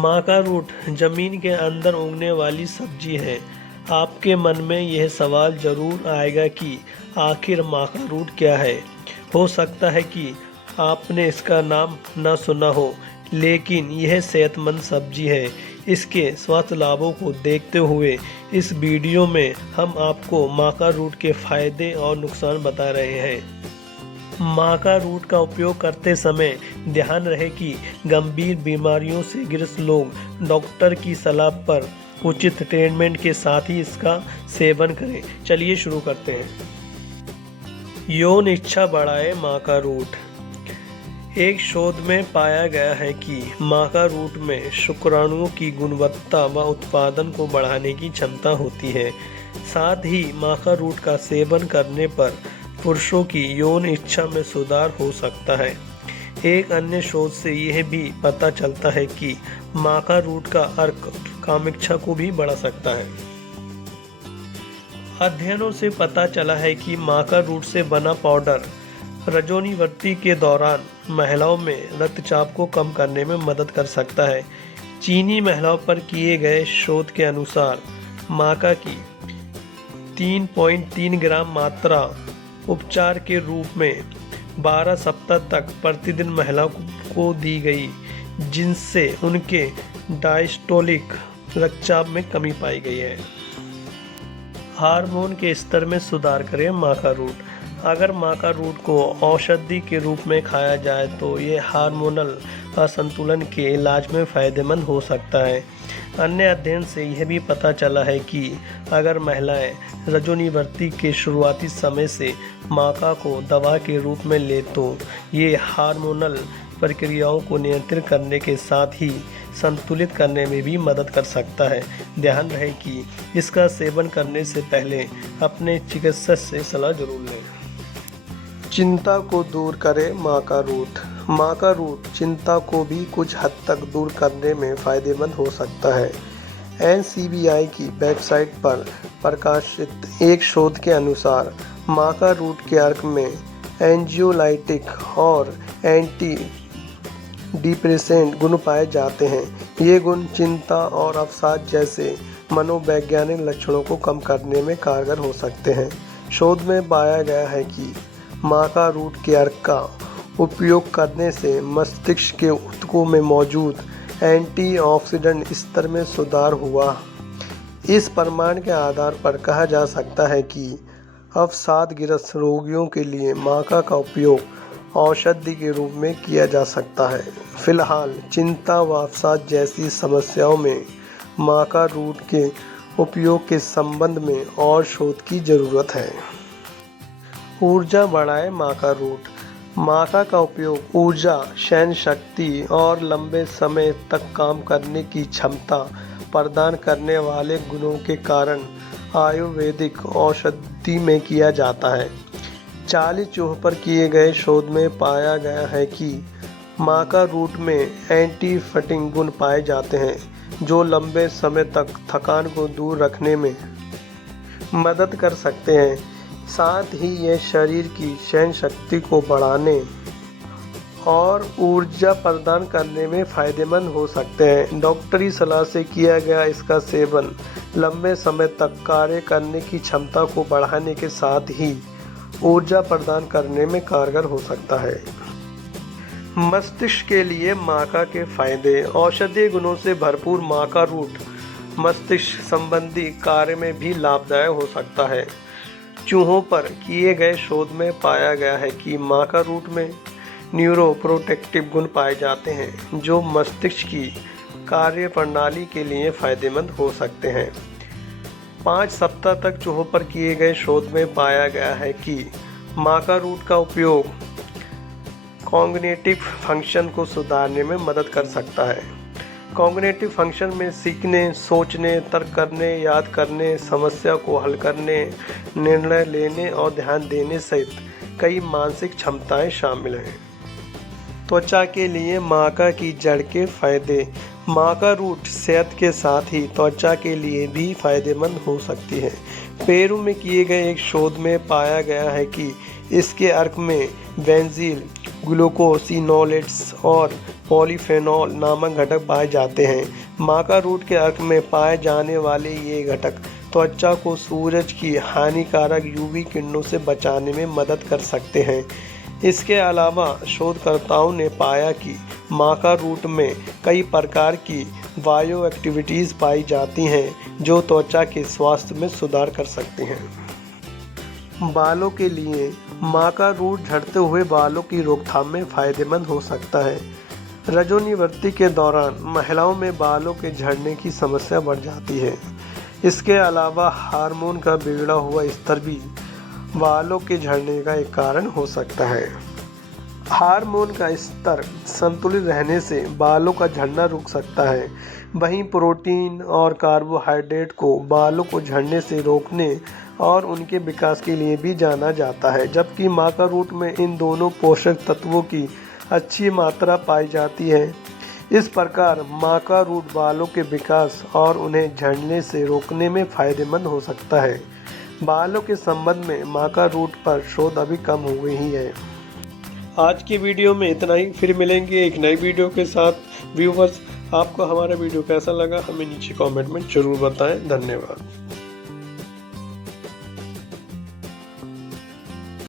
माका रूट जमीन के अंदर उगने वाली सब्जी है। आपके मन में यह सवाल जरूर आएगा कि आखिर माका रूट क्या है। हो सकता है कि आपने इसका नाम न सुना हो, लेकिन यह सेहतमंद सब्जी है। इसके स्वास्थ्य लाभों को देखते हुए इस वीडियो में हम आपको माका रूट के फायदे और नुकसान बता रहे हैं। माका रूट का उपयोग करते समय ध्यान रहे कि गंभीर बीमारियों से ग्रस्त लोग डॉक्टर की सलाह पर उचित ट्रीटमेंट के साथ ही इसका सेवन करें। चलिए शुरू करते हैं। यौन इच्छा बढ़ाए माका रूट। एक शोध में पाया गया है कि माका रूट में शुक्राणुओं की गुणवत्ता व उत्पादन को बढ़ाने की क्षमता होती है। साथ ही माका रूट का सेवन करने पर पुरुषों की यौन इच्छा में सुधार हो सकता है। एक अन्य शोध से यह भी पता चलता है कि माका रूट का अर्क कामिक्षा को भी बढ़ा सकता है। अध्ययनों से पता चला है कि माका रूट से बना पाउडर रजोनिवृत्ति के दौरान महिलाओं में रक्तचाप को कम करने में मदद कर सकता है। चीनी महिलाओं पर किए गए शोध के अनुसार माका की 3.3 ग्राम मात्रा उपचार के रूप में 12 सप्ताह तक प्रतिदिन महिलाओं को दी गई, जिनसे उनके डायस्टोलिक रक्तचाप में कमी पाई गई है। हार्मोन के स्तर में सुधार करें माका रूट। अगर माका रूट को औषधि के रूप में खाया जाए तो ये हार्मोनल असंतुलन के इलाज में फ़ायदेमंद हो सकता है। अन्य अध्ययन से यह भी पता चला है कि अगर महिलाएं रजोनिवृत्ति के शुरुआती समय से माका को दवा के रूप में ले तो ये हार्मोनल प्रक्रियाओं को नियंत्रित करने के साथ ही संतुलित करने में भी मदद कर सकता है। ध्यान रहे कि इसका सेवन करने से पहले अपने चिकित्सक से सलाह जरूर लें। चिंता को दूर करे माका रूट। माका रूट चिंता को भी कुछ हद तक दूर करने में फ़ायदेमंद हो सकता है। NCBI की वेबसाइट पर प्रकाशित एक शोध के अनुसार माका रूट के अर्क में एंजियोलाइटिक और एंटी डिप्रेसेंट गुण पाए जाते हैं। ये गुण चिंता और अवसाद जैसे मनोवैज्ञानिक लक्षणों को कम करने में कारगर हो सकते हैं। शोध में पाया गया है कि माका रूट के अर्क का उपयोग करने से मस्तिष्क के ऊतकों में मौजूद एंटीऑक्सीडेंट स्तर में सुधार हुआ। इस प्रमाण के आधार पर कहा जा सकता है कि अवसादग्रस्त रोगियों के लिए माका का उपयोग औषधि के रूप में किया जा सकता है। फिलहाल चिंता व अवसाद जैसी समस्याओं में माका रूट के उपयोग के संबंध में और शोध की ज़रूरत है। ऊर्जा बढ़ाए माका रूट। माका का उपयोग ऊर्जा, सहन शक्ति और लंबे समय तक काम करने की क्षमता प्रदान करने वाले गुणों के कारण आयुर्वेदिक औषधि में किया जाता है। 40 चूहों पर किए गए शोध में पाया गया है कि माका रूट में एंटी फटिंग गुण पाए जाते हैं, जो लंबे समय तक थकान को दूर रखने में मदद कर सकते हैं। साथ ही यह शरीर की सहन शक्ति को बढ़ाने और ऊर्जा प्रदान करने में फ़ायदेमंद हो सकते हैं। डॉक्टरी सलाह से किया गया इसका सेवन लंबे समय तक कार्य करने की क्षमता को बढ़ाने के साथ ही ऊर्जा प्रदान करने में कारगर हो सकता है। मस्तिष्क के लिए माका के फायदे। औषधीय गुणों से भरपूर माका रूट मस्तिष्क संबंधी कार्य में भी लाभदायक हो सकता है। चूहों पर किए गए शोध में पाया गया है कि माका रूट में न्यूरोप्रोटेक्टिव गुण पाए जाते हैं, जो मस्तिष्क की कार्य प्रणाली के लिए फ़ायदेमंद हो सकते हैं। 5 सप्ताह तक चूहों पर किए गए शोध में पाया गया है कि माका रूट का उपयोग कॉग्निटिव फंक्शन को सुधारने में मदद कर सकता है। कॉग्निटिव फंक्शन में सीखने, सोचने, तर्क करने, याद करने, समस्या को हल करने, निर्णय लेने और ध्यान देने सहित कई मानसिक क्षमताएं शामिल हैं। त्वचा के लिए माका की जड़ के फायदे। माका रूट सेहत के साथ ही त्वचा के लिए भी फायदेमंद हो सकती है। पेरू में किए गए एक शोध में पाया गया है कि इसके अर्क में बेंजील ग्लूकोसिनोलेट्स और पॉलीफेनॉल नामक घटक पाए जाते हैं। माका रूट के अर्क में पाए जाने वाले ये घटक त्वचा को सूरज की हानिकारक यूवी किरणों से बचाने में मदद कर सकते हैं। इसके अलावा शोधकर्ताओं ने पाया कि माका रूट में कई प्रकार की बायो एक्टिविटीज़ पाई जाती हैं जो त्वचा के स्वास्थ्य में सुधार कर सकती हैं। बालों के लिए माका रूट झड़ते हुए बालों की रोकथाम में फ़ायदेमंद हो सकता है। रजोनिवृत्ति के दौरान महिलाओं में बालों के झड़ने की समस्या बढ़ जाती है। इसके अलावा हार्मोन का बिगड़ा हुआ स्तर भी बालों के झड़ने का एक कारण हो सकता है। हार्मोन का स्तर संतुलित रहने से बालों का झड़ना रुक सकता है। वहीं प्रोटीन और कार्बोहाइड्रेट को बालों को झड़ने से रोकने और उनके विकास के लिए भी जाना जाता है, जबकि माका रूट में इन दोनों पोषक तत्वों की अच्छी मात्रा पाई जाती है। इस प्रकार माका रूट बालों के विकास और उन्हें झड़ने से रोकने में फ़ायदेमंद हो सकता है। बालों के संबंध में माका रूट पर शोध अभी कम हुए ही है। आज की वीडियो में इतना ही, फिर मिलेंगे एक नई वीडियो के साथ। व्यूवर्स, आपको हमारा वीडियो कैसा लगा हमें नीचे कमेंट में ज़रूर बताएं। धन्यवाद।